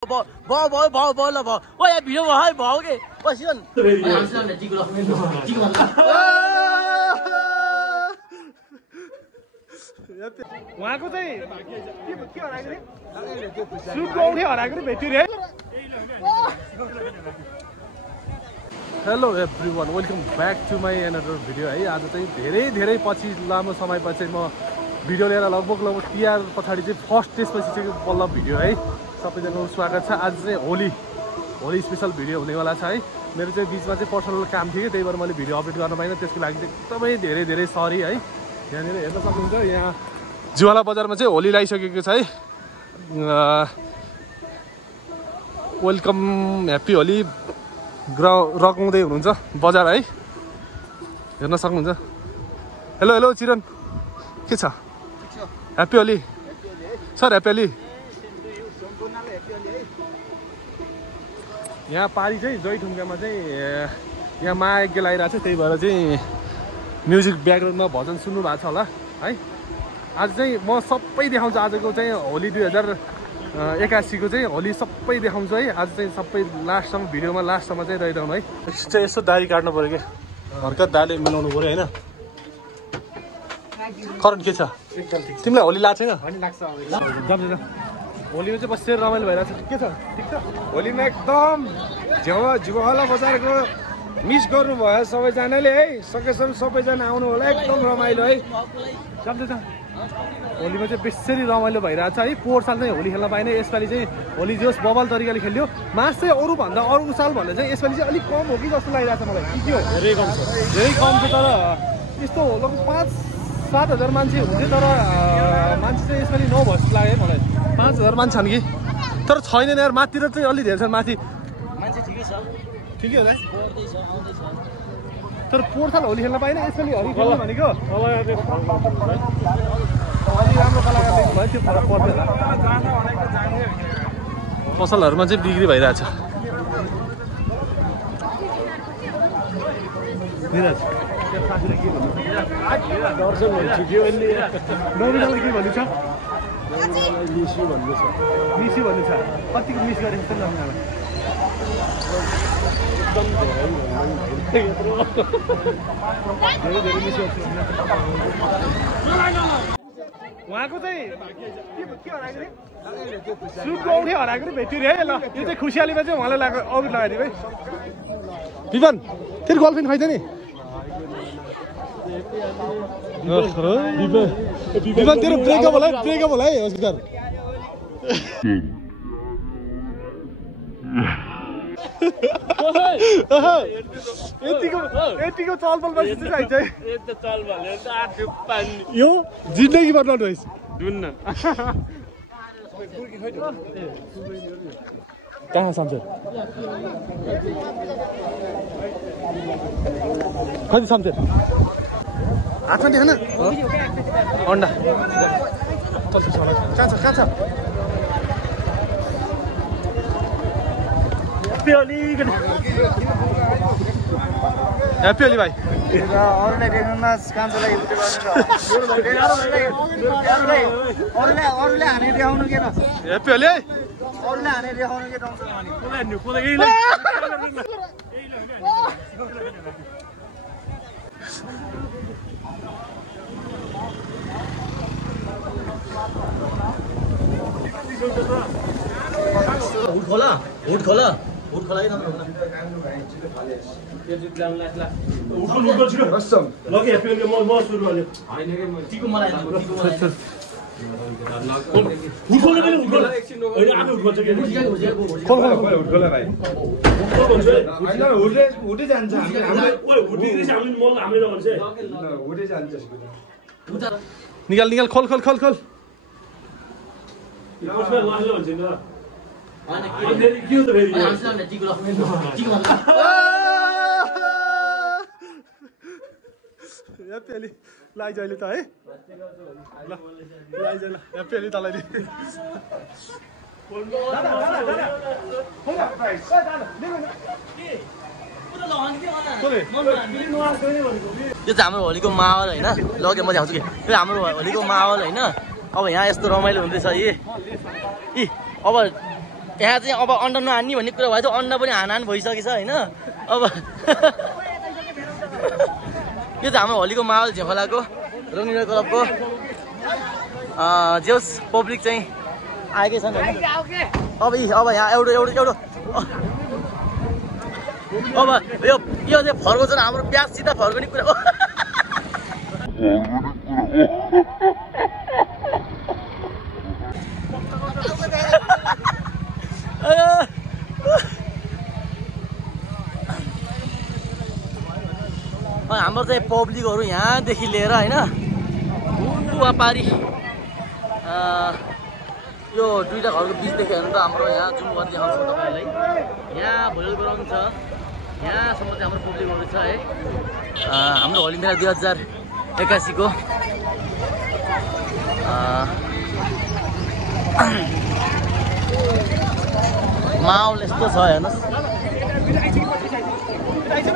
Video भयो भयो के बसियो उहाँको चाहिँ के हराएको सुटको हराएको भेट्यो रे। Hello everyone, welcome back to my another video है। आज चाहिँ धेरै पछि लामो समयपछि म भिडियो लिएर लगभग तिहार पछाडि चाहिँ फर्स्ट त्यसपछि चाहिँ बल्ल भिडियो है। सबैजनाको स्वागत छ। आज चाहिँ होली स्पेसल भिडियो हुनेवाला छ है। मेरो चाहिँ बिचमा चाहिँ पर्सनल काम थियो कि त्यही भएर मैले भिडियो अपलोड गर्न पाइनँ। त्यसको लागि चाहिँ एकदमै धेरै सरी है। यहाँनिर हेर्न सक्नुहुन्छ, यहाँ जुवाला बजारमा चाहिँ होली लगाइसकेको छ है। वेलकम ह्याप्पी होली रगाउँदै हुनुहुन्छ बजार है, हेर्न सक्नुहुन्छ। हेलो चिरन, के छ? Happy Holi sir, happy Holi. यहाँ पारी चाहिँ जयठुङ्गामा चाहिँ यहाँ महायज्ञ लगाइरहेको छ, त्यही भएर चाहिँ म्युजिक ब्याकग्राउन्डमा भजन सुन्नु भएको छ होला है। आज चाहिँ म सबै देखाउँछु। आजको चाहिँ होली 2081 को चाहिँ होली सबै देखाउँछु है। आज चाहिँ सबै लास्टसम्म भिडियोमा लास्टसम्म चाहिँ रहिरहनु है। चाहिँ यसो दारी काट्नु पऱ्यो क्या, हर्कत दाले मिलाउनु पऱ्यो होइन। करण के छ? तिमीलाई होली लाग्छ छैन? होलीमा चाहिँ बसेर रमाइलो भइरहेको छ। के छ? ठिक छ? होलीमा एकदम झुवाला बजारको मिस गर्नुभयो सबैजनाले है। सकेसम्म सबैजना आउनु होला, एकदम रमाइलो है। चल्दैछ। होलीमा चाहिँ बेसरी रमाइलो भइरहेको छ है। पोहोर साल चाहिँ होली खेल्न पाइने, यसपालि चाहिँ होली जोस् बबल तरिकाले खेल्यो। मास चाहिँ अरूभन्दा अर्को साल भन्दा चाहिँ यसपालि चाहिँ अलिक कम हो कि जस्तो लागिरहेको छ मलाई। के हो? धेरै कम छ। तर यस्तो लगभग 5-7 हजार मान्छे हुन्थ्यो, तर मान्छे चाहिँ यसपालि नभए जस्तो लाग्यो है मलाई। 5 हजार मान्छे छन् कि, तर छैन यार। माथितिर चाहिँ अलि धेरै छन्। माथि मान्छे ठिकै छ, ठिकै होला। तर पोहोर साल होली खेल्न पाइने, यसपालि होली खेल्नु भनेको अलि राम्रो कलाकार देख्नु भयो, त्यो फरक पर्दैन। पसलहरूमा चाहिँ बिक्री भइरहेछ। निरज दर्शन ठिक्यो अहिले। नवीनलाई के भन्नु छ? मिसु भन्नु छ। कतिको मिस गरेको छ नवीनलाई? धेरै मिस गर्छु। उहाँको चाहिँ के हराएको रे? सुटको औँठी हराएको भेट्यो रे। ल यो चाहिँ खुसियालीमा चाहिँ उहाँलाई लगाएको औँठी लगाइदियो है। विवान तेरो गर्लफ्रेन्ड खै त नि? विवान तेरो ब्रेकअप होला है अस्कार। यतिको चलबल बसेपछि चाहिँ यो जिन्दगीमा नट होइस् दुन्न। कहाँ सम्झेर कति सम्झेर हातमा देखान अन्डा कहाँ छ? ह्याप्पी होली भाइ। अरूलाई देख्नुमा कान्छोलाई अरूले हानेर देखाउनु के न? ह्याप्पी होली है। अरूले हानेर देखाउनु के डाउँछ? हुट खोला कि राम्रो होला। निकाल खोल। लाइज अहिले त है। ल लाइज ह्याप्पी होली तँलाई। यो चाहिँ हाम्रो होलीको माहौल होइन। लगे म देखाउँछु कि यो हाम्रो होलीको माहौल होइन। अब यहाँ यस्तो रमाइलो हुँदैछ। अब यहाँ चाहिँ अब अन्डा नहान्ने भन्ने कुरा भयो अन्डा पनि हान भइसकेछ होइन अब यो चाहिँ हाम्रो होलीको माहौल झेखोलाको रङ्गिलो क्लबको जेस पब्लिक चाहिँ आएकै छन् होइन अब यहाँ एउटा अब यो चाहिँ फर्को छ हाम्रो प्याजसित फर्कने कुरा हो हाम्रो चाहिँ पब्लिकहरू यहाँदेखि लिएर होइन पारी यो दुईवटा घरको बिचदेखि हेर्नु त हाम्रो यहाँ जुम गर्ने देखाउँछौँ तपाईँहरूलाई यहाँ भोलिबल ग्राउन्ड छ यहाँसम्म चाहिँ हाम्रो पब्लिकहरू छ है हाम्रो होली मेला 2081 को माहौल यस्तो छ हेर्नुहोस्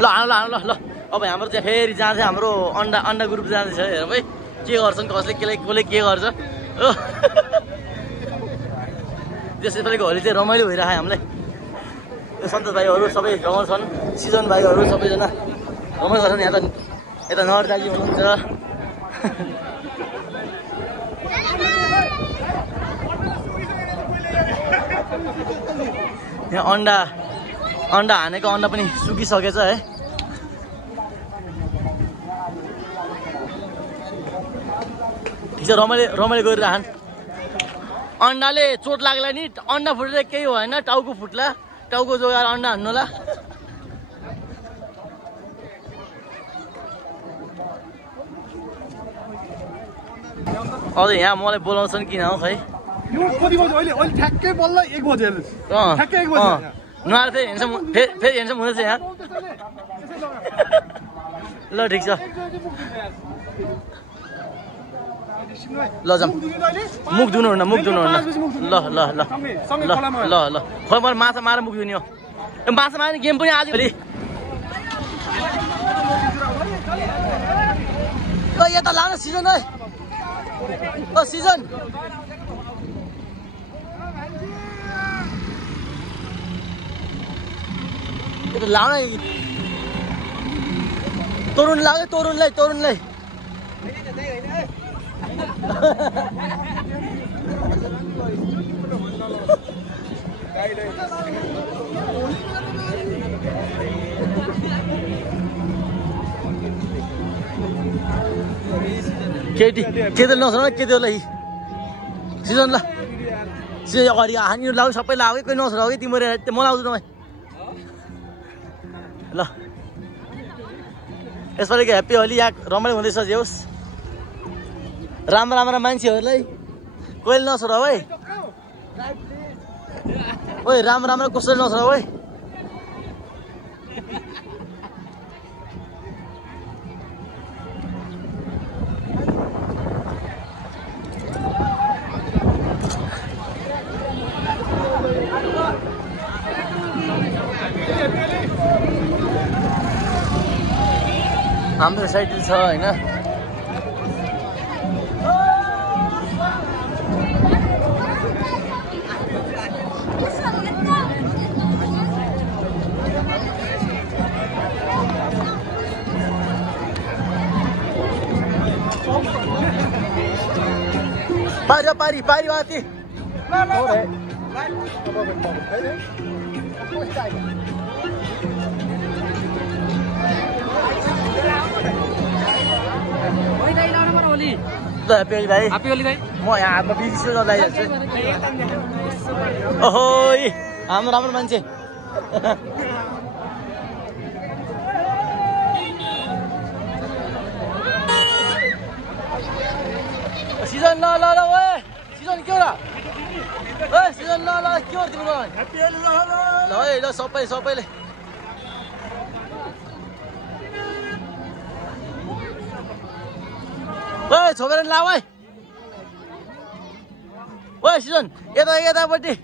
ल अब हाम्रो चाहिँ फेरि जहाँ चाहिँ हाम्रो अन्डा ग्रुप जाँदैछ हेर भाइ के गर्छन् कसले कसले के गर्छ हो त्यसैको होली चाहिँ रमाइलो भइरहेको हामीलाई यो सन्तोष भाइहरू सबै रमाउँछन् सिजन भाइहरू सबैजना रमाइलो गर्छन् यहाँ त यता नर दाजु हुनुहुन्छ यहाँ अन्डा हानेको अन्डा पनि सुकिसकेछ है रमाइलो गरिरहन् अन्डाले चोट लाग्ला नि अन्डा फुटेर केही भएन टाउको फुट्ला टाउको जोगाएर अन्डा हान्नुहोला अझ यहाँ मलाई बोलाउँछन् किन हो खै ठ्याक्कै बल्ल 1 बजे नुहाएर फेरि हेर्छ हुँदैछ यहाँ ल ठिक छ ल जाम मुख धुनुहुन्न ल खोइ मलाई माछा मारेर मुख धुने हो माछा मार्ने गेम पनि आज फेरि यता लानु सिजन है सिजन लाउन तरुण लाग्यो तरुणलाई केटी केटी नसुन केटीहरूलाई सिजन ल सिजन अगाडि हामीहरू लाग्यो सबै लाग्यो कोही नसुन कि तिम्रो म लाउँछु तपाईँ ल यसपालिको ह्याप्पी होली यहाँ रमाइलो हुँदैछ जे होस् राम्रा मान्छेहरूलाई कोहीले नसोर है ओइ राम्रो कसैले नसोर है हाम्रो साइकल छ होइन पारी माथि ह्याप्पी होली भाइ म यहाँ हातमा बिर्सियो नलाइहाल्छु ओहो राम्रो मान्छे सिजन ल ओए सिजन के हो र ओए सिजन ल के हो तिम्रो ल है ल सबैले ओए छोपेर लाऊ है ओए सिजन यतापट्टि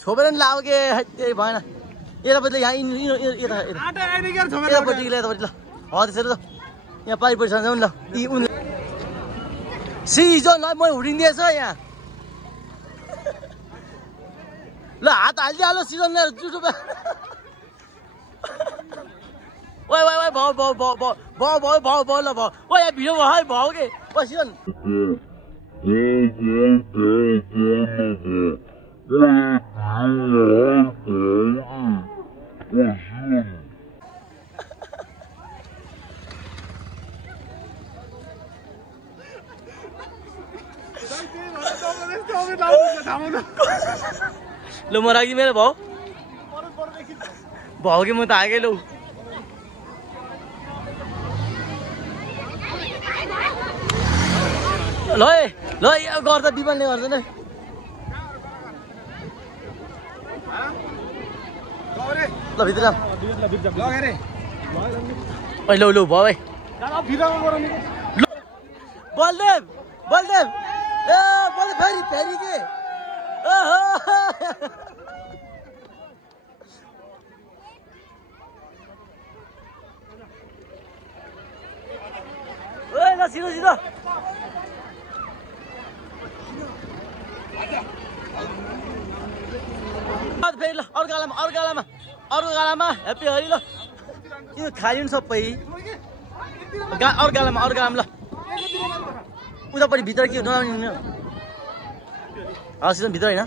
छोपेर लाऊ के त्यही भएन यतापट्टि यहाँ यतापट्टि ल हो त्यसरी त यहाँ पारिपट्टि जाउँ ल सिजन ल म हुरिँदैछ यहाँ ल हात हालिदिइहाल्यो सिजन जुटो ओइ ओइ ओइ भाउ भाउ भाउ भाउ भाउ भाउ भाउ भाउ ल भाउ ओइ यहाँ भिडियो भयो है भाउ के ओ सिजन ल म राखी मेरो भाउ भाउ कि म त आएकै लौ ल ल यो गर्दा दिवानले गर्दैन ल भित्र ओइ लौ लौ भाउ है बलदेव बलदेव ए बलदेव फेरि फेरि के ओहो ओइ ल सिधो सिधो फेरि ल अर्को गालामा ह्याप्पी हरि ल यो खायो नि सबै अर्को गालामा ल उतापट्टि भित्र के नआउने हस् भित्र होइन